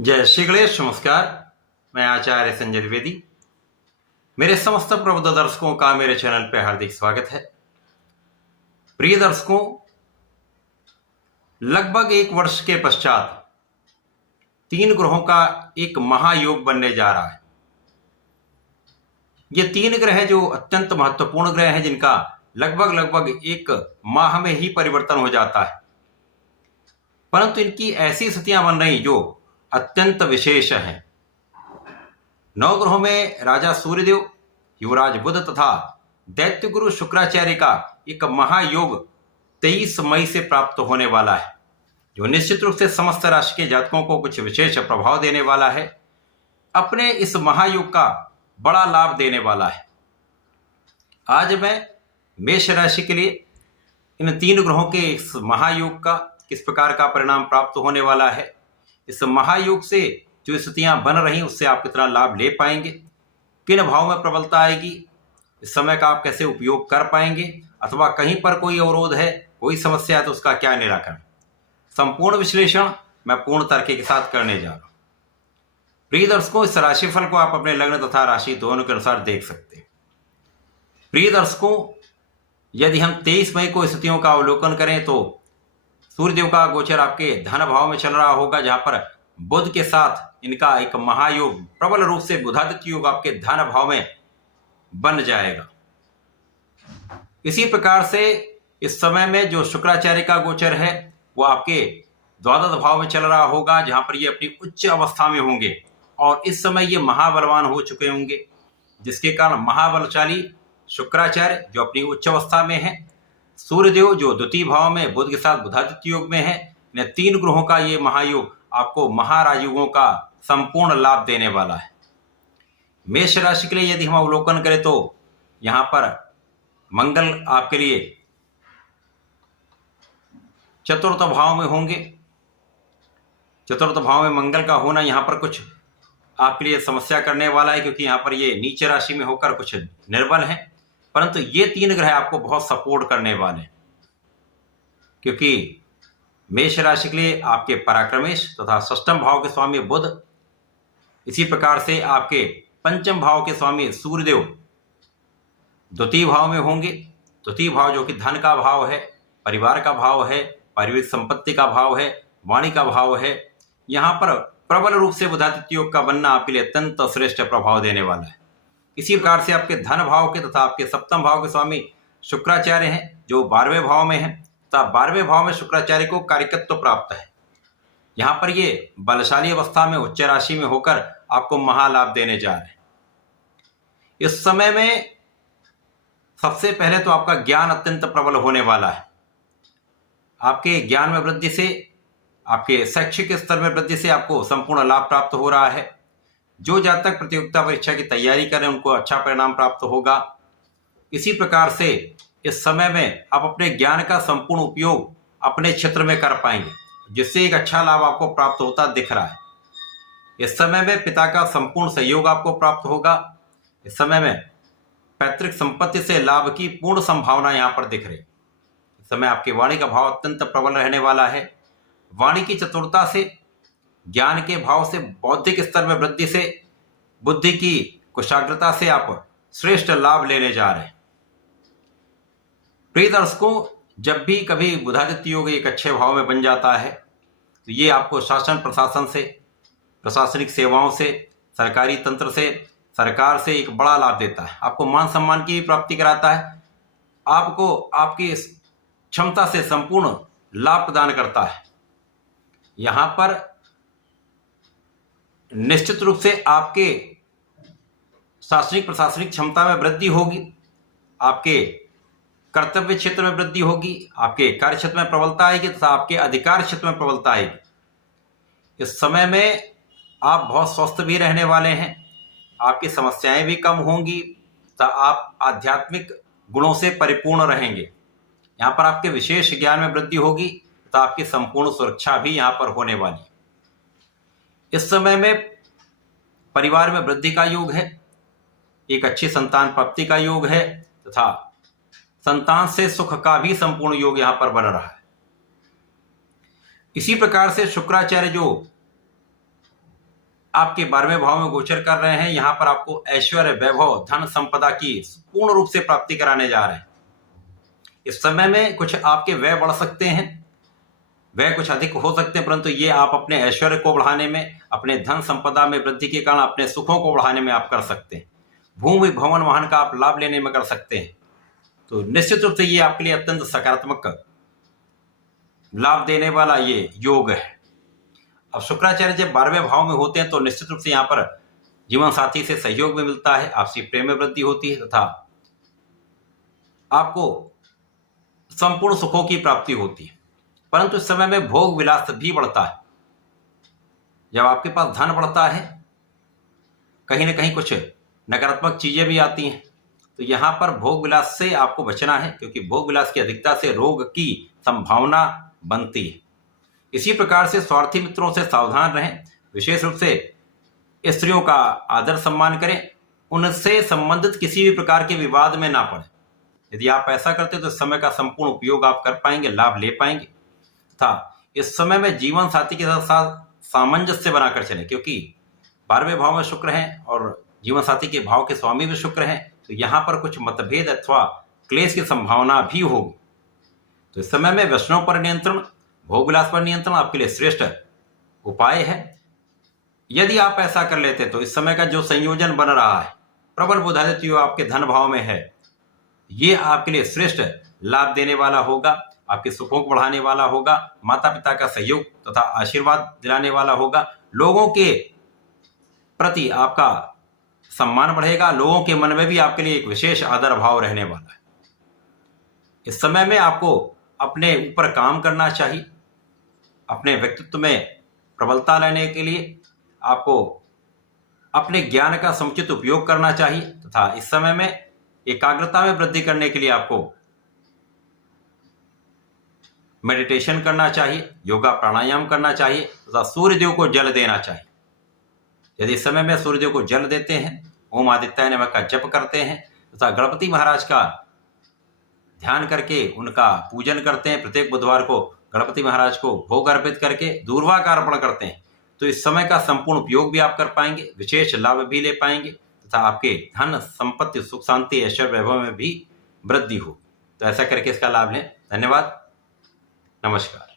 जय श्री गणेश। नमस्कार। मैं आचार्य संजय द्विवेदी। मेरे समस्त प्रबुद्ध दर्शकों का मेरे चैनल पर हार्दिक स्वागत है। प्रिय दर्शकों, लगभग एक वर्ष के पश्चात 3 ग्रहों का एक महायोग बनने जा रहा है। ये 3 ग्रह जो अत्यंत महत्वपूर्ण ग्रह हैं, जिनका लगभग एक माह में ही परिवर्तन हो जाता है, परंतु इनकी ऐसी स्थितियां बन रही जो अत्यंत विशेष हैं। 9 ग्रहों में राजा सूर्यदेव, युवराज बुध तथा दैत्य गुरु शुक्राचार्य का एक महायोग 23 मई से प्राप्त होने वाला है, जो निश्चित रूप से समस्त राशि के जातकों को कुछ विशेष प्रभाव देने वाला है, अपने इस महायोग का बड़ा लाभ देने वाला है। आज मैं मेष राशि के लिए इन 3 ग्रहों के इस महायोग का किस प्रकार का परिणाम प्राप्त होने वाला है, इस महायोग से जो स्थितियां बन रही उससे आप कितना लाभ ले पाएंगे, किन भाव में प्रबलता आएगी, इस समय का आप कैसे उपयोग कर पाएंगे, अथवा कहीं पर कोई अवरोध है, कोई समस्या है तो उसका क्या निराकरण, संपूर्ण विश्लेषण मैं पूर्ण तर्क के साथ करने जा रहा हूं। प्रिय दर्शकों, इस राशिफल को आप अपने लग्न तथा राशि दोनों के अनुसार देख सकते हैं। प्रिय दर्शकों, यदि हम 23 मई को स्थितियों का अवलोकन करें तो सूर्यदेव का गोचर आपके धन भाव में चल रहा होगा, जहां पर बुध के साथ इनका एक महायोग, प्रबल रूप से बुधादित्य योग आपके धन भाव में बन जाएगा। इसी प्रकार से इस समय में जो शुक्राचार्य का गोचर है वो आपके द्वादश भाव में चल रहा होगा, जहां पर ये अपनी उच्च अवस्था में होंगे और इस समय ये महाबलवान हो चुके होंगे, जिसके कारण महाबलशाली शुक्राचार्य जो अपनी उच्च अवस्था में है, सूर्यदेव जो द्वितीय भाव में बुध के साथ बुधादित्य योग में है, इन 3 ग्रहों का ये महायोग आपको महाराजयोगों का संपूर्ण लाभ देने वाला है। मेष राशि के लिए यदि हम अवलोकन करें तो यहां पर मंगल आपके लिए चतुर्थ भाव में होंगे। चतुर्थ भाव में मंगल का होना यहां पर कुछ आपके लिए समस्या करने वाला है, क्योंकि यहां पर ये नीचे राशि में होकर कुछ निर्बल है, परंतु ये 3 ग्रह आपको बहुत सपोर्ट करने वाले हैं, क्योंकि मेष राशि के लिए आपके पराक्रमेश तथा षष्ठम भाव के स्वामी बुध, इसी प्रकार से आपके पंचम भाव के स्वामी सूर्यदेव द्वितीय भाव में होंगे। द्वितीय भाव जो कि धन का भाव है, परिवार का भाव है, पारिवारिक संपत्ति का भाव है, वाणी का भाव है, यहाँ पर प्रबल रूप से बुधादित्य योग का बनना आपके लिए अत्यंत श्रेष्ठ प्रभाव देने वाला है। इसी प्रकार से आपके धन भाव के तथा आपके सप्तम भाव के स्वामी शुक्राचार्य हैं, जो 12वें भाव में है, तथा 12वें भाव में शुक्राचार्य को कार्यकत्व प्राप्त है। यहाँ पर ये बलशाली अवस्था में उच्च राशि में होकर आपको महालाभ देने जा रहे हैं। इस समय में सबसे पहले तो आपका ज्ञान अत्यंत प्रबल होने वाला है। आपके ज्ञान में वृद्धि से, आपके शैक्षिक स्तर में वृद्धि से आपको संपूर्ण लाभ प्राप्त हो रहा है। जो जातक प्रतियोगिता परीक्षा की तैयारी करें उनको अच्छा परिणाम प्राप्त होगा। इसी प्रकार से इस समय में आप अपने ज्ञान का संपूर्ण उपयोग अपने क्षेत्र में कर पाएंगे, जिससे एक अच्छा लाभ आपको प्राप्त होता दिख रहा है। इस समय में पिता का संपूर्ण सहयोग आपको प्राप्त होगा। इस समय में पैतृक संपत्ति से लाभ की पूर्ण संभावना यहाँ पर दिख रही। इस समय आपकी वाणी का भाव अत्यंत प्रबल रहने वाला है। वाणी की चतुरता से, ज्ञान के भाव से, बौद्धिक स्तर में वृद्धि से, बुद्धि की कुशाग्रता से आप श्रेष्ठ लाभ लेने जा रहे हैं। प्रिय दर्शकों, जब भी कभी बुधादित्य योग एक अच्छे भाव में बन जाता है तो ये आपको शासन प्रशासन से, प्रशासनिक सेवाओं से, सरकारी तंत्र से, सरकार से एक बड़ा लाभ देता है। आपको मान सम्मान की भी प्राप्ति कराता है, आपको आपकी क्षमता से संपूर्ण लाभ प्रदान करता है। यहाँ पर निश्चित रूप से आपके शासनिक प्रशासनिक क्षमता में वृद्धि होगी, आपके कर्तव्य क्षेत्र में वृद्धि होगी, आपके कार्य क्षेत्र में प्रबलता आएगी तथा आपके अधिकार क्षेत्र में प्रबलता आएगी। इस समय में आप बहुत स्वस्थ भी रहने वाले हैं, आपकी समस्याएं भी कम होंगी तथा आप आध्यात्मिक गुणों से परिपूर्ण रहेंगे। यहाँ पर आपके विशेष ज्ञान में वृद्धि होगी तथा आपकी संपूर्ण सुरक्षा भी यहाँ पर होने वाली है। इस समय में परिवार में वृद्धि का योग है, एक अच्छी संतान प्राप्ति का योग है तथा संतान से सुख का भी संपूर्ण योग यहां पर बन रहा है। इसी प्रकार से शुक्राचार्य जो आपके 12वें भाव में गोचर कर रहे हैं, यहां पर आपको ऐश्वर्य, वैभव, धन संपदा की पूर्ण रूप से प्राप्ति कराने जा रहे हैं। इस समय में कुछ आपके व्यय बढ़ सकते हैं, व्यय कुछ अधिक हो सकते हैं, परंतु ये आप अपने ऐश्वर्य को बढ़ाने में, अपने धन संपदा में वृद्धि के कारण अपने सुखों को बढ़ाने में आप कर सकते हैं। भूमि भवन वाहन का आप लाभ लेने में कर सकते हैं। तो निश्चित रूप से ये आपके लिए अत्यंत सकारात्मक लाभ देने वाला ये योग है। अब शुक्राचार्य जब 12वें भाव में होते हैं तो निश्चित रूप से यहाँ पर जीवन साथी से सहयोग भी मिलता है, आपसी प्रेम में वृद्धि होती है तथा आपको संपूर्ण सुखों की प्राप्ति होती है। परंतु इस समय में भोग विलास भी बढ़ता है। जब आपके पास धन बढ़ता है, कहीं ना कहीं कुछ नकारात्मक चीजें भी आती हैं, तो यहां पर भोग विलास से आपको बचना है, क्योंकि भोग विलास की अधिकता से रोग की संभावना बनती है। इसी प्रकार से स्वार्थी मित्रों से सावधान रहें, विशेष रूप से स्त्रियों का आदर सम्मान करें, उनसे संबंधित किसी भी प्रकार के विवाद में ना पड़े। यदि आप ऐसा करते तो इस समय का संपूर्ण उपयोग आप कर पाएंगे, लाभ ले पाएंगे तथा इस समय में जीवन साथी के साथ सामंजस्य बनाकर चलें, क्योंकि 12वें भाव में शुक्र हैं और जीवन साथी के भाव के स्वामी भी शुक्र हैं, तो यहाँ पर कुछ मतभेद अथवा क्लेश की संभावना भी होगी। तो इस समय में व्यसनों पर नियंत्रण, भोग विलास पर नियंत्रण आपके लिए श्रेष्ठ उपाय है। यदि आप ऐसा कर लेते तो इस समय का जो संयोजन बन रहा है, प्रबल बुधादित्य योग आपके धन भाव में है, ये आपके लिए श्रेष्ठ लाभ देने वाला होगा, आपके सुखों को बढ़ाने वाला होगा, माता पिता का सहयोग तथा आशीर्वाद दिलाने वाला होगा, लोगों के प्रति आपका सम्मान बढ़ेगा, लोगों के मन में भी आपके लिए एक विशेष आदर भाव रहने वाला है। इस समय में आपको अपने ऊपर काम करना चाहिए, अपने व्यक्तित्व में प्रबलता लाने के लिए आपको अपने ज्ञान का समुचित उपयोग करना चाहिए तथा इस समय में एकाग्रता में वृद्धि करने के लिए आपको मेडिटेशन करना चाहिए, योगा प्राणायाम करना चाहिए तथा सूर्यदेव को जल देना चाहिए। यदि इस समय में सूर्यदेव को जल देते हैं, ओम आदित्याय नमः का जप करते हैं तथा गणपति महाराज का ध्यान करके उनका पूजन करते हैं, प्रत्येक बुधवार को गणपति महाराज को भोग अर्पित करके दूर्वा का अर्पण करते हैं, तो इस समय का संपूर्ण उपयोग भी आप कर पाएंगे, विशेष लाभ भी ले पाएंगे तथा आपके धन संपत्ति सुख शांति ऐश्वर्य वैभव में भी वृद्धि हो। तो ऐसा करके इसका लाभ लें। धन्यवाद, नमस्कार।